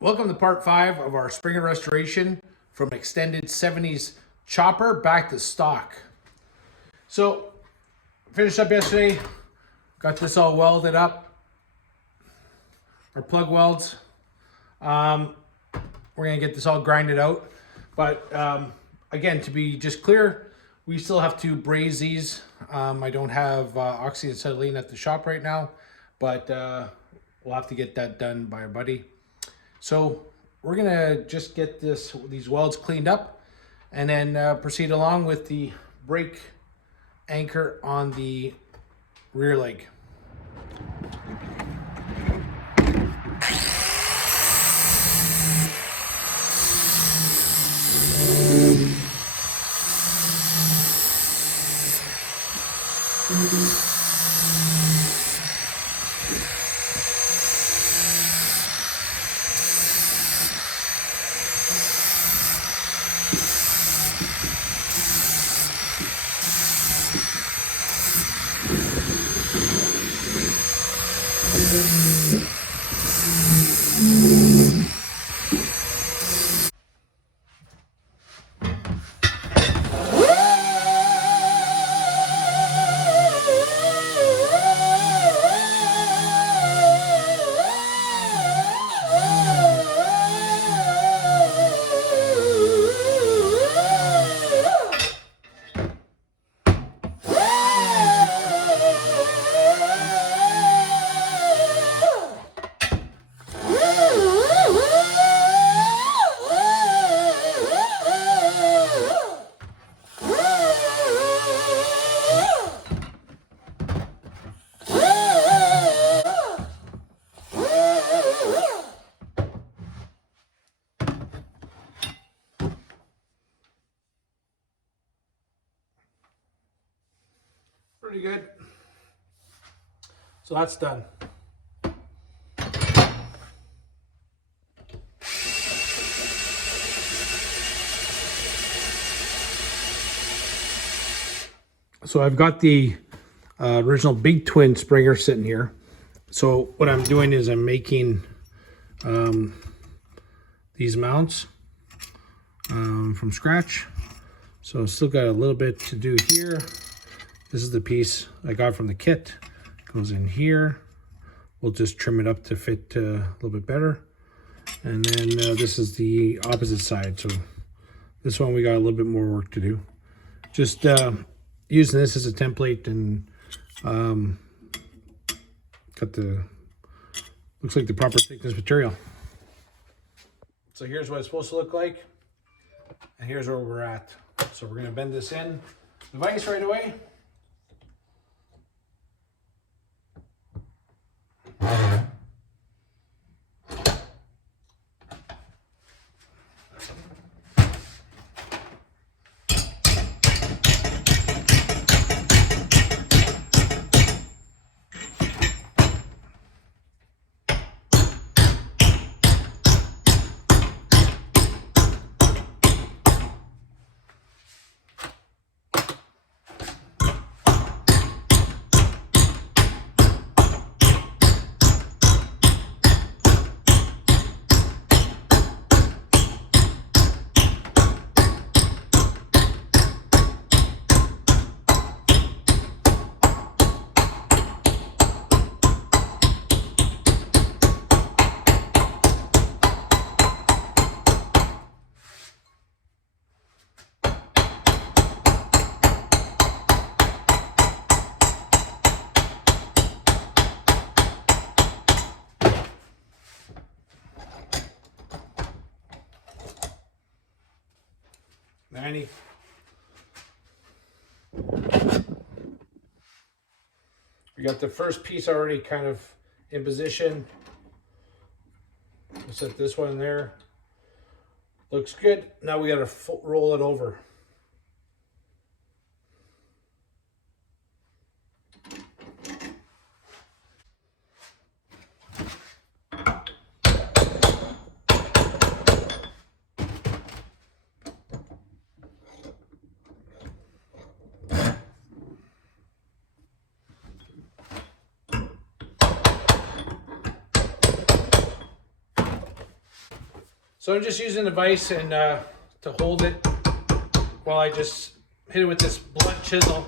Welcome to part 5 of our Springer restoration from extended 70s chopper back to stock. So, finished up yesterday, got this all welded up, our plug welds. We're gonna get this all grinded out. But again, to be just clear, we still have to braze these. I don't have oxyacetylene at the shop right now, but we'll have to get that done by our buddy. So we're gonna just get these welds cleaned up and then proceed along with the brake anchor on the rear leg. Pretty good. So that's done. So I've got the original big twin Springer sitting here. So what I'm doing is I'm making these mounts from scratch. So still got a little bit to do here. This is the piece I got from the kit. Goes in here. We'll just trim it up to fit a little bit better. And then this is the opposite side. So this one we got a little bit more work to do. Just using this as a template and got the, looks like the proper thickness material. So here's what it's supposed to look like. And here's where we're at. So we're gonna bend this in the vise right away. We got the first piece already kind of in position. We'll set this one in there. Looks good. Now we got to roll it over. So I'm just using the vise and to hold it while I just hit it with this blunt chisel.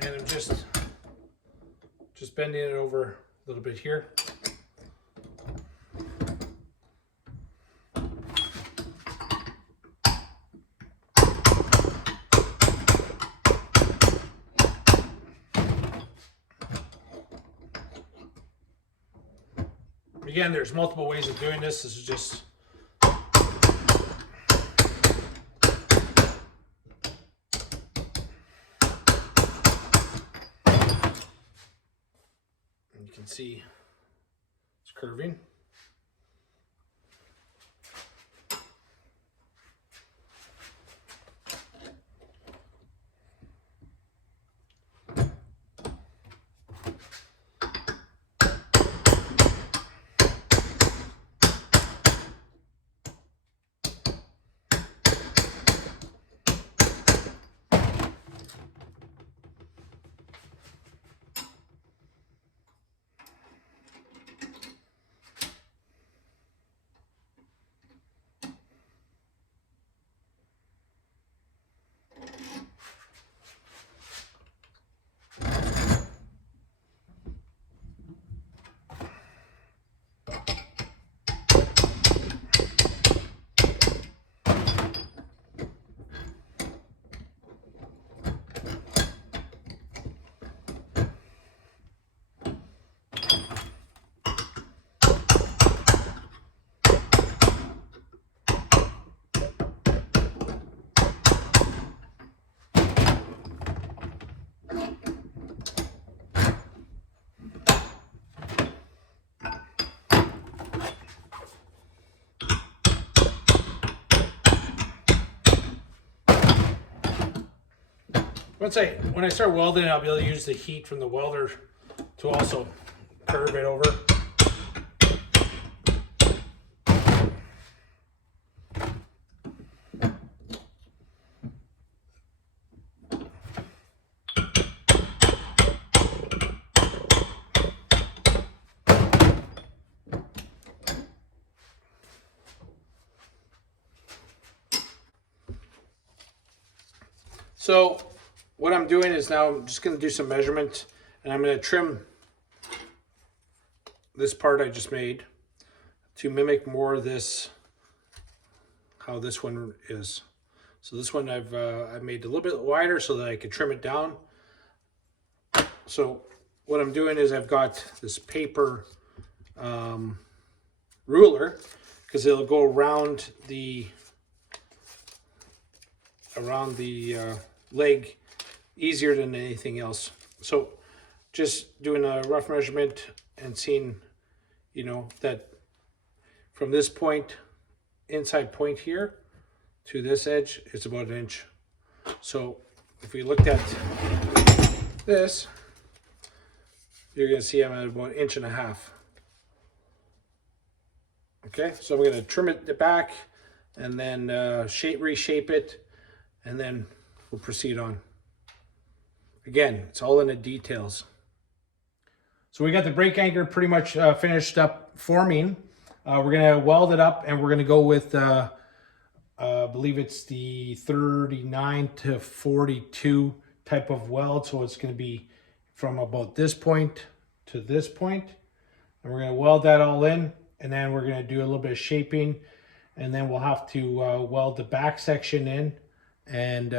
And I'm just bending it over a little bit here. Again, there's multiple ways of doing this. This is just you can see it's curving. When I start welding, I'll be able to use the heat from the welder to also curve it over. So what I'm doing is now I'm just going to do some measurement, and I'm going to trim this part I just made to mimic more of this, how this one is. So this one I've made a little bit wider so that I can trim it down. So what I'm doing is I've got this paper ruler, because it'll go around the leg easier than anything else. So just doing a rough measurement and seeing, you know, that from this point, inside point here to this edge, it's about 1 inch. So if we looked at this, you're going to see I'm at about 1.5 inches. Okay, so I'm going to trim it back and then reshape it, and then we'll proceed on. Again, it's all in the details. So we got the brake anchor pretty much finished up forming. We're going to weld it up, and we're going to go with, I believe it's the 39 to 42 type of weld. So it's going to be from about this point to this point. And we're going to weld that all in, and then we're going to do a little bit of shaping, and then we'll have to weld the back section in, and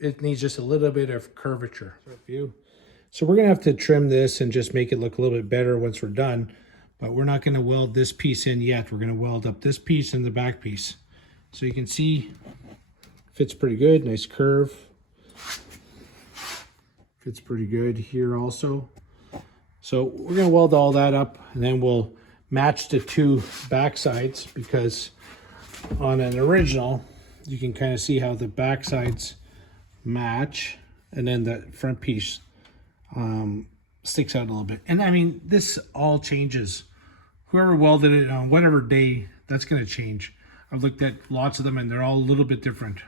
it needs just a little bit of curvature. So we're gonna have to trim this and just make it look a little bit better once we're done, but we're not gonna weld this piece in yet. We're gonna weld up this piece and the back piece. So you can see, fits pretty good, nice curve. Fits pretty good here also. So we're gonna weld all that up, and then we'll match the two back sides, because on an original, you can kind of see how the back sides match, and then the front piece sticks out a little bit. And I mean, this all changes. Whoever welded it on whatever day, that's going to change. I've looked at lots of them, and they're all a little bit different.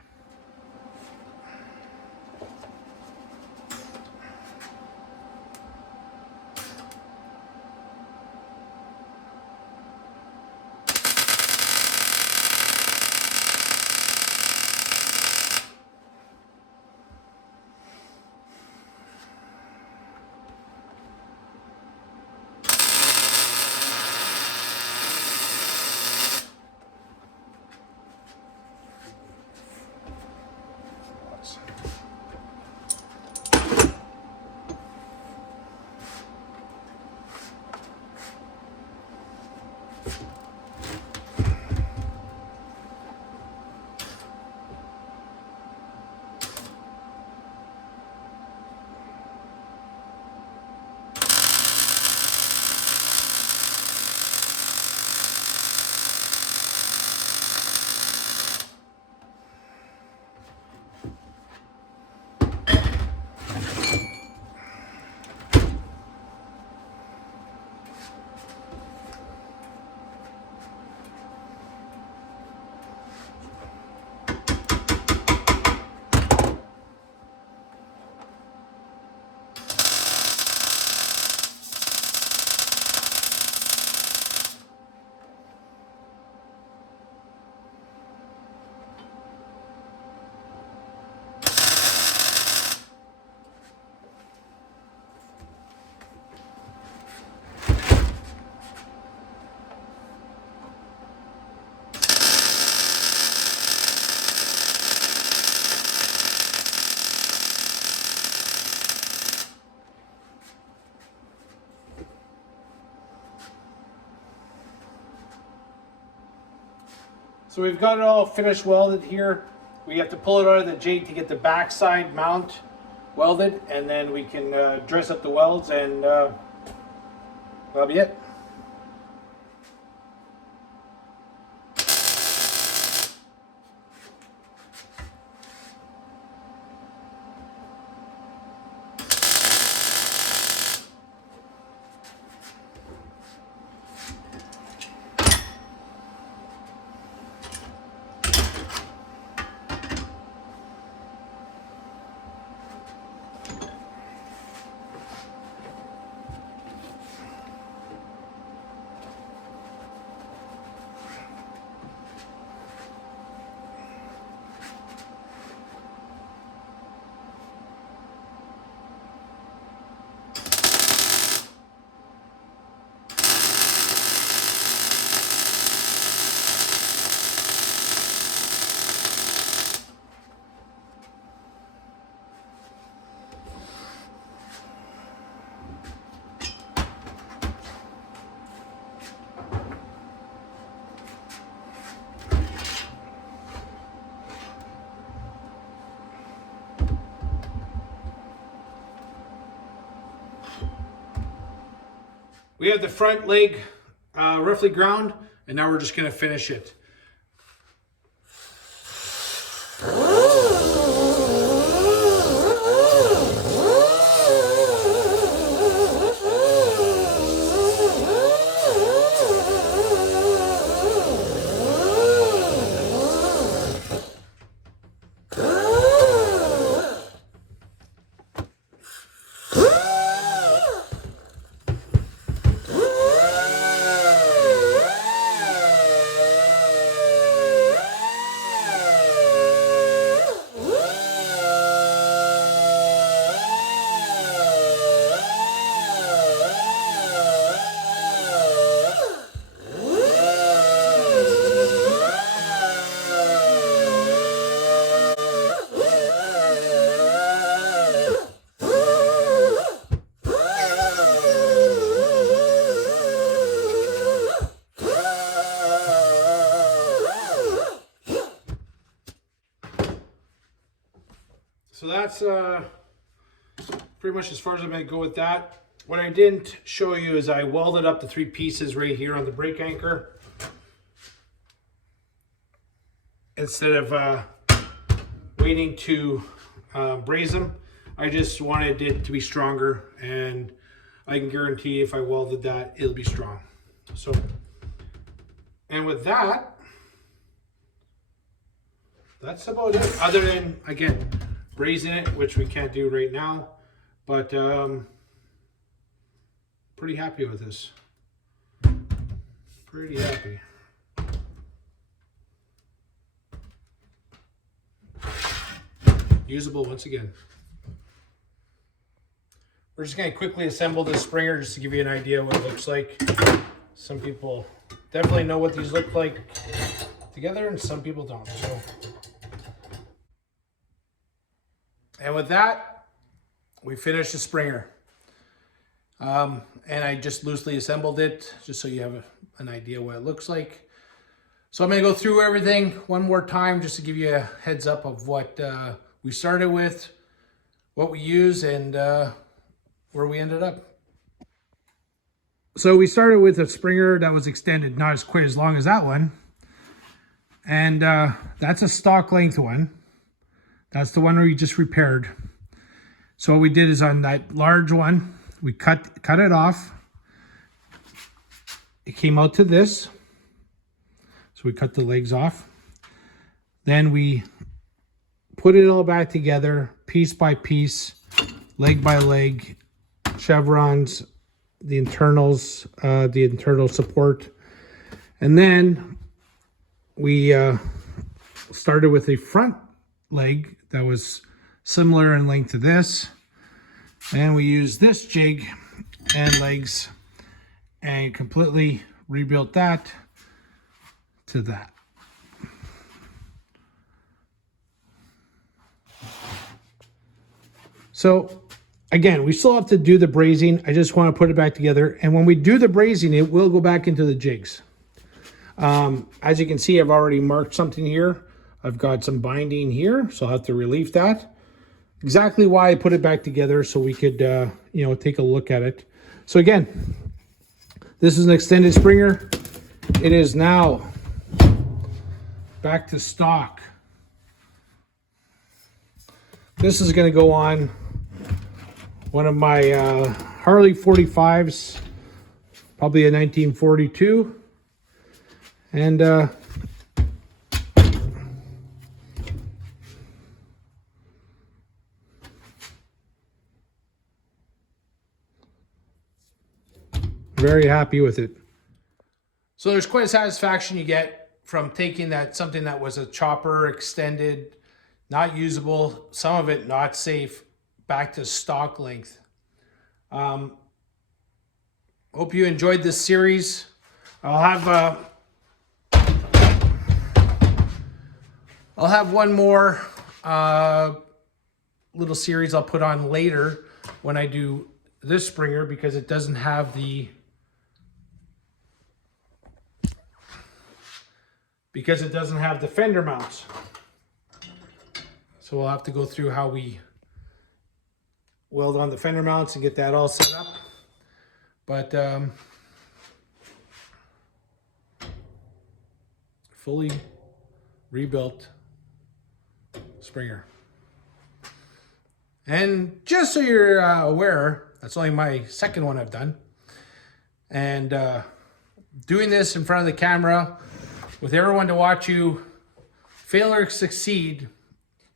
So we've got it all finished welded here. We have to pull it out of the jig to get the backside mount welded, and then we can dress up the welds, and that'll be it. We have the front leg roughly ground, and now we're just going to finish it. So that's pretty much as far as I'm going to go with that. What I didn't show you is I welded up the 3 pieces right here on the brake anchor. Instead of waiting to braze them, I just wanted it to be stronger, and I can guarantee if I welded that, it'll be strong. So, and with that, that's about it. Other than, again, brazing it, which we can't do right now, but pretty happy with this. Pretty happy. Usable once again. We're just going to quickly assemble this Springer just to give you an idea what it looks like. Some people definitely know what these look like together, and some people don't. So. And with that, we finished the Springer. And I just loosely assembled it just so you have an idea what it looks like. So I'm going to go through everything one more time just to give you a heads up of what we started with, what we use, and where we ended up. So we started with a Springer that was extended, not as quite as long as that one. And that's a stock length one. That's the one we just repaired. So what we did is on that large one, we cut it off. It came out to this. So we cut the legs off. Then we put it all back together, piece by piece, leg by leg, chevrons, the internals, the internal support. And then we started with a front leg that was similar in length to this, and we used this jig and legs and completely rebuilt that to that. So again, we still have to do the brazing. I just want to put it back together, and when we do the brazing, it will go back into the jigs. As you can see, I've already marked something here. I've got some binding here, so I'll have to relieve that. Exactly why I put it back together, so we could, you know, take a look at it. So again, this is an extended Springer. It is now back to stock. This is going to go on one of my Harley 45s, probably a 1942. And very happy with it. So there's quite a satisfaction you get from taking that, something that was a chopper, extended, not usable, some of it not safe, back to stock length. Hope you enjoyed this series. I'll have one more little series I'll put on later when I do this Springer, because it doesn't have the fender mounts. So we'll have to go through how we weld on the fender mounts and get that all set up. But fully rebuilt Springer. And just so you're aware, that's only my second one I've done. And doing this in front of the camera with everyone to watch you fail or succeed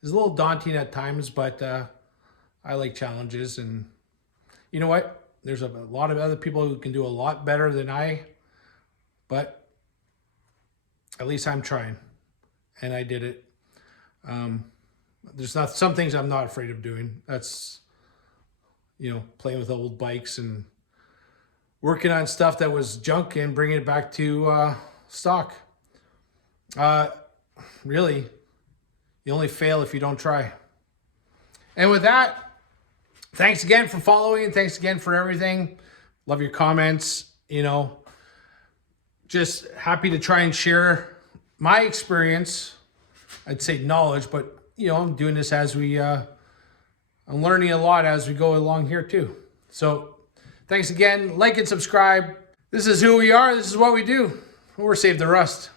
is a little daunting at times, but I like challenges. And you know what? There's a lot of other people who can do a lot better than I, but at least I'm trying, and I did it. There's not some things I'm not afraid of doing. That's, you know, playing with old bikes and working on stuff that was junk and bringing it back to stock. Really, you only fail if you don't try. And with that, thanks again for following. Thanks again for everything. Love your comments. You know, just happy to try and share my experience. I'd say knowledge, but you know, I'm doing this as we, I'm learning a lot as we go along here too. So thanks again. Like and subscribe. This is who we are. This is what we do. We're Save the Rust.